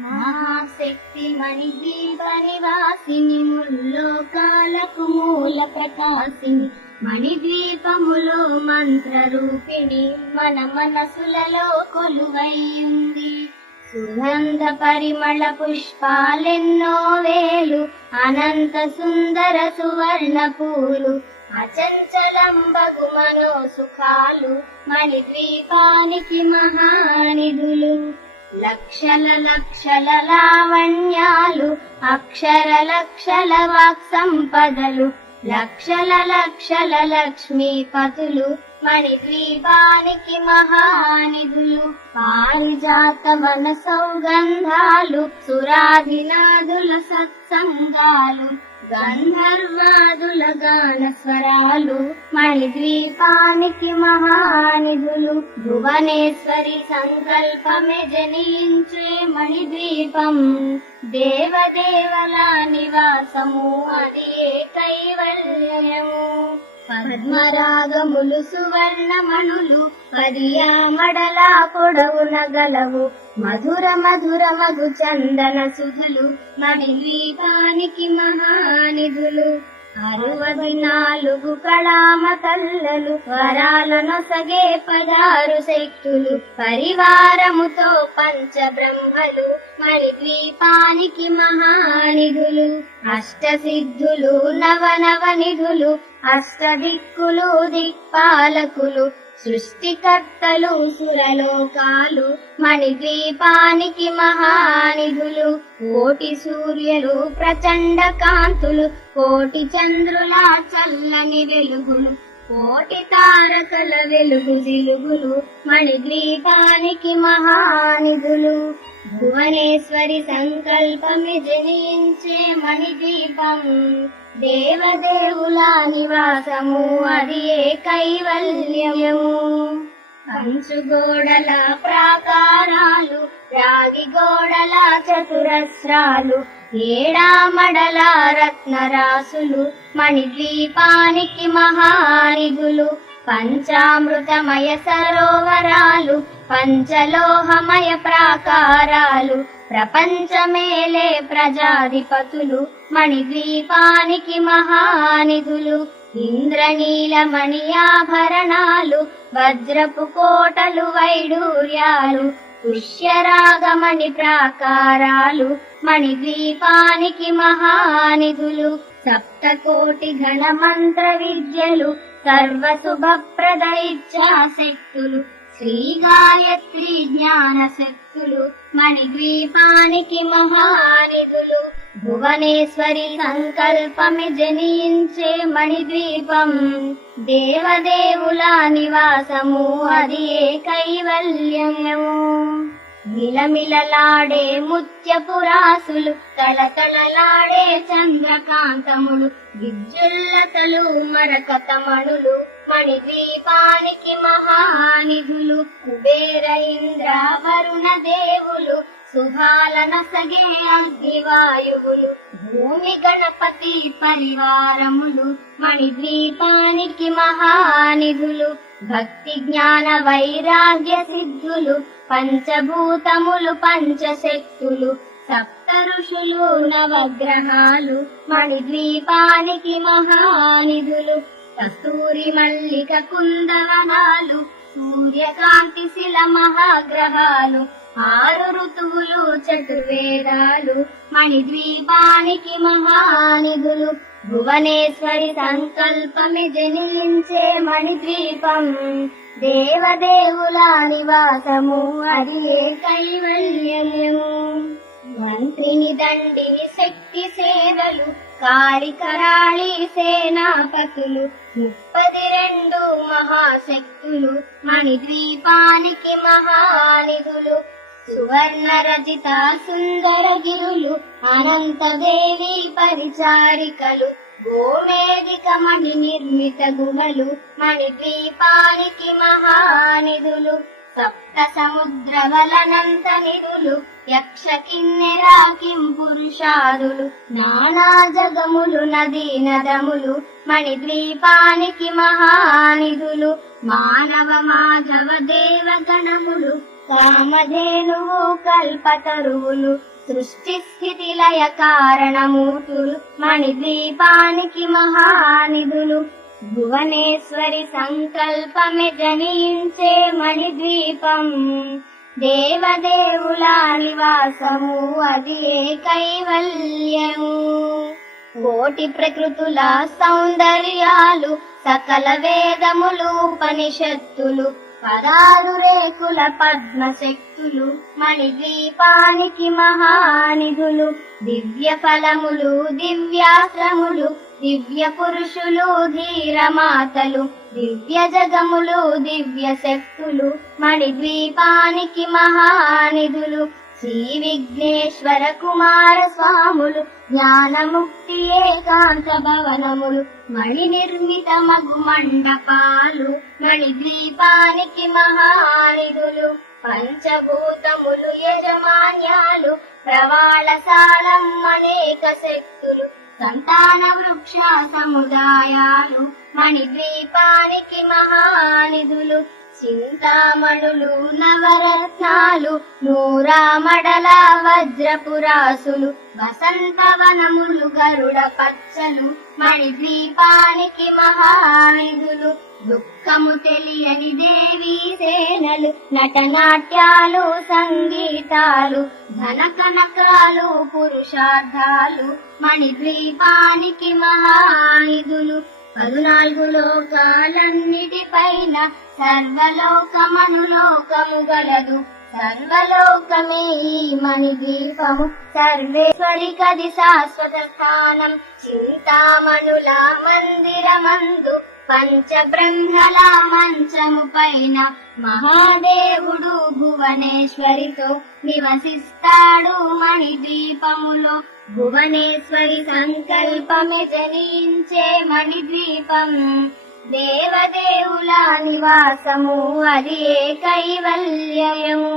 మహాశక్తి మణిద్వీప నివాసిని, ముల్లోకాలకు మూల ప్రకాశిని, మణిద్వీపములో మంత్ర రూపిణి, మన మనసులలో కొలువైంది. సుగంధ పరిమళ పుష్పాలెన్నో వేలు, అనంత సుందర సువర్ణ పూలు, అచంచలంబగు మనో సుఖాలు, మణిద్వీపానికి మహానిధులు. లక్షల లక్షల లావణ్యాలు, అక్షర లక్షల వాక్ సంపదలు, లక్షల లక్షల లక్ష్మీపతులు, మణిద్వీపానికి మహానిధులు. పారిజాత వన సౌగంధాలు, సురాధినాదుల సత్సంగాలు, గంధర్వాదుల గాన స్వరాలు, మణిద్వీపానికి మహానిధులు. భువనేశ్వరి సంకల్పమే జనించే మణిద్వీపం, దేవదేవల నివాసము, అది ఏ కైవల్యము. పద్మరాగములు సువర్ణమణులు, పదియామడల పొడవున గలవు, మధుర మధుర మధు చందన సుధులు, మణిద్వీపానికి మహానిధులు. 64 కళామ తల్లలు, వరాలనొసగే 16 శక్తులు, పరివారముతో పంచబ్రహ్మలు, మణిద్వీపానికి మహానిధులు. అష్టసిద్ధులు నవనవనిధులు, అష్టదిక్కులు దిక్పాలకులు, సృష్టికర్తలు సురలోకాలు, మణిద్వీపానికి మహానిధులు. కోటి సూర్యులు ప్రచండ కాంతులు, కోటి చంద్రుల చల్లని వెలుగులు, కోటి తారకల వెలుగు జిలుగులు, మణిద్వీపానికి మహానిధులు. భువనేశ్వరి సంకల్పమి జనించే మణిద్వీపం, దేవదేవుల నివాసము, అది ఏ కైవల్యము. కంచుగోడల ప్రాకారాలు, రాగి గోడల చతురస్రాలు, ఏడామడల రత్నరాసులు, మణిద్వీపానికి మహానిధులు. పంచామృతమయ సరోవరాలు, పంచలోహమయ ప్రాకారాలు, ప్రపంచమేలే ప్రజాధిపతులు, మణిద్వీపానికి మహానిధులు. ఇంద్రనీలమణి ఆభరణాలు, వజ్రపు కోటలు వైడూర్యాలు, పుష్యరాగమణి ప్రాకారాలు, మణిద్వీపానికి మహానిధులు. సప్తకోటి ఘన మంత్ర విద్యలు, సర్వశుభప్రద ఇచ్ఛాశక్తులు, శ్రీ గాయత్రి జ్ఞాన శక్తులు, మణిద్వీపానికి మహానిధులు. భువనేశ్వరి సంకల్పమి జనించే మణిద్వీపం, దేవదేవుల నివాసము, అది ఏ కైవల్యము. మిలమిలలాడే ముత్యపురాసులు, తలతలలాడే చంద్రకాంతములు, విద్యుల్లతలు మరకతమణులు, మణిద్వీపానికి మహానిధులు. కుబేర ఇంద్ర వరుణ దేవులు, సుహాలనసగే అగ్నివాయువులు, భూమి గణపతి పరివారములు, మణిద్వీపానికి మహానిధులు. భక్తి జ్ఞాన వైరాగ్య సిద్ధులు, పంచభూతములు పంచశక్తులు, సప్త ఋషులు నవగ్రహాలు, మణిద్వీపానికి మహానిధులు. కస్తూరి మల్లిక కుందవనాలు, సూర్యకాంతి శిల మహాగ్రహాలు, 6 ఋతువులు చతుర్వేదాలు, మణిద్వీపానికి మహానిధులు. భువనేశ్వరి సంకల్పమి జనించే మణిద్వీపం, దేవదేవుల నివాసము, అది ఏ కైవల్యము. మంత్రిని దండిని శక్తి సేవలు, కాళికరాళి సేనాపతులు, 32 మహాశక్తులు, మణిద్వీపానికి మహానిధులు. సువర్ణ రజిత సుందర గిరులు, అనంతదేవి పరిచారికలు, గోమేధిక మణి నిర్మిత గుహలు, మణిద్వీపానికి మహానిధులు. సప్త సముద్ర వలనంత నిధులు, యక్ష కిన్నెర కింపురుషాదులు, నానా జగములు నదీ నదములు, మణిద్వీపానికి మహానిధులు. మానవ మాధవ దేవగణములు, కామధేనువు కల్పతరువులు సృష్టి స్థితి లయ కారణమూర్తులు మణిద్వీపానికి మహానిధులు భువనేశ్వరి సంకల్పమే జనించే మణిద్వీపం దేవదేవుల నివాసము అది కైవల్యము కోటి ప్రకృతుల సౌందర్యాలు సకల వేదములు ఉపనిషత్తులు పదారు రేకుల పద్మశక్తులు మణిద్వీపానికి మహానిధులు దివ్య ఫలములు దివ్యాశ్రములు దివ్య పురుషులు ధీరమాతలు దివ్య జగములు దివ్య శక్తులు మణిద్వీపానికి మహానిధులు శ్రీ విఘ్నేశ్వర కుమార స్వాములు జ్ఞానముక్తి ఏకాంత భవనములు మణి నిర్మిత మగు మండపాలు మణిద్వీపానికి మహానిధులు పంచభూతములు యజమాన్యాలు ప్రవాళశాలం అనేక శక్తులు సంతాన వృక్ష సముదాయాలు మణిద్వీపానికి మహానిధులు చింతామణులు నవరత్నాలు నూరామడల వజ్రపురాసులు వసంతవనములు గరుడ పచ్చలు మణిద్వీపానికి మహానిధులు దుఃఖము తెలియని దేవీ సేనలు నటనాట్యాలు సంగీతాలు ధన కనకాలు పురుషార్థాలు మణిద్వీపానికి మహానిధులు 14 లోకాలన్నిటిపైన సర్వలోకమనులోకము గలదు సర్వలోకమే ఈ మణిద్వీపము సర్వేశ్వరి కది శాశ్వత స్థానం చింతామణుల మందిరమందు పంచబ్రహ్మల మంచము పైన మహాదేవుడు భువనేశ్వరితో నివసిస్తాడు మణిద్వీపములో భువనేశ్వరి సంకల్పమే జనించే మణిద్వీపం దేవదేవుల నివాసము అది కైవల్యము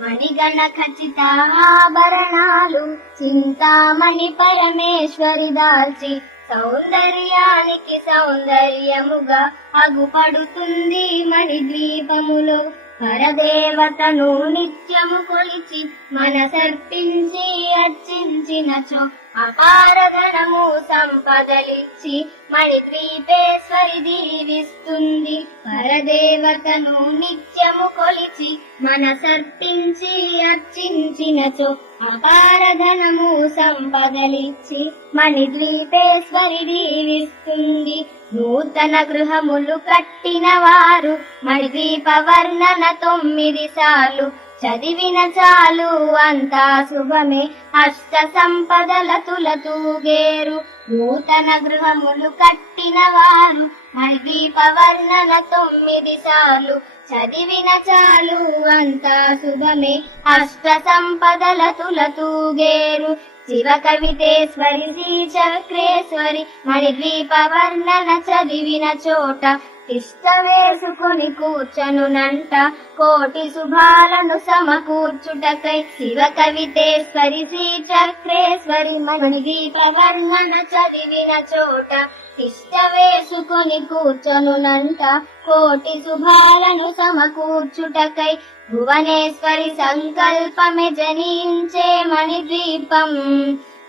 మణిగణ ఖచ్చిత ఆభరణాలు చింతామణి పరమేశ్వరి దాల్చి సౌందర్యానికి సౌందర్యముగా అగుపడుతుంది మణిద్వీపములో పరదేవతను నిత్యము కొలిచి మనసర్పించి అర్చించినచో అపార ధనము సంపదలిచ్చి మణిద్వీపేశ్వరి దీవిస్తుంది పరదేవతను నిత్యము కొలిచి మనసర్పించి అర్చించినచో అపార ధనము సంపదలిచ్చి మణిద్వీపేశ్వరి దీవిస్తుంది నూతన గృహములు కట్టిన వారు మణిద్వీప వర్ణన 9 సార్లు చదివిన చాలు అంతా శుభమే అష్ట సంపదల తులతూగేరు నూతన గృహములు కట్టిన వారు మణిద్వీప వర్ణన 9 సార్లు చదివిన చాలు అంతా శుభమే అష్ట సంపదల తులతూగేరు శివ కవితేశ్వరి శ్రీ చక్రేశ్వరి మణిద్వీప వర్ణన చదివిన చోట తిష్ట వేసుకుని కూర్చనునంట కోటి శుభాలను సమకూర్చుటకై శివ కవితేశ్వరి శ్రీ చక్రేశ్వరి మణిద్వీప వర్ణన చదివిన చోట తిష్ట వేసుకుని కూర్చనునంట కోటి శుభాలను సమకూర్చుటకై భువనేశ్వరి సంకల్పమే జనించే మణిద్వీపం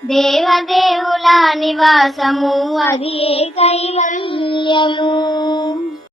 దేవదేవుల నివాసము అది కైవల్యము.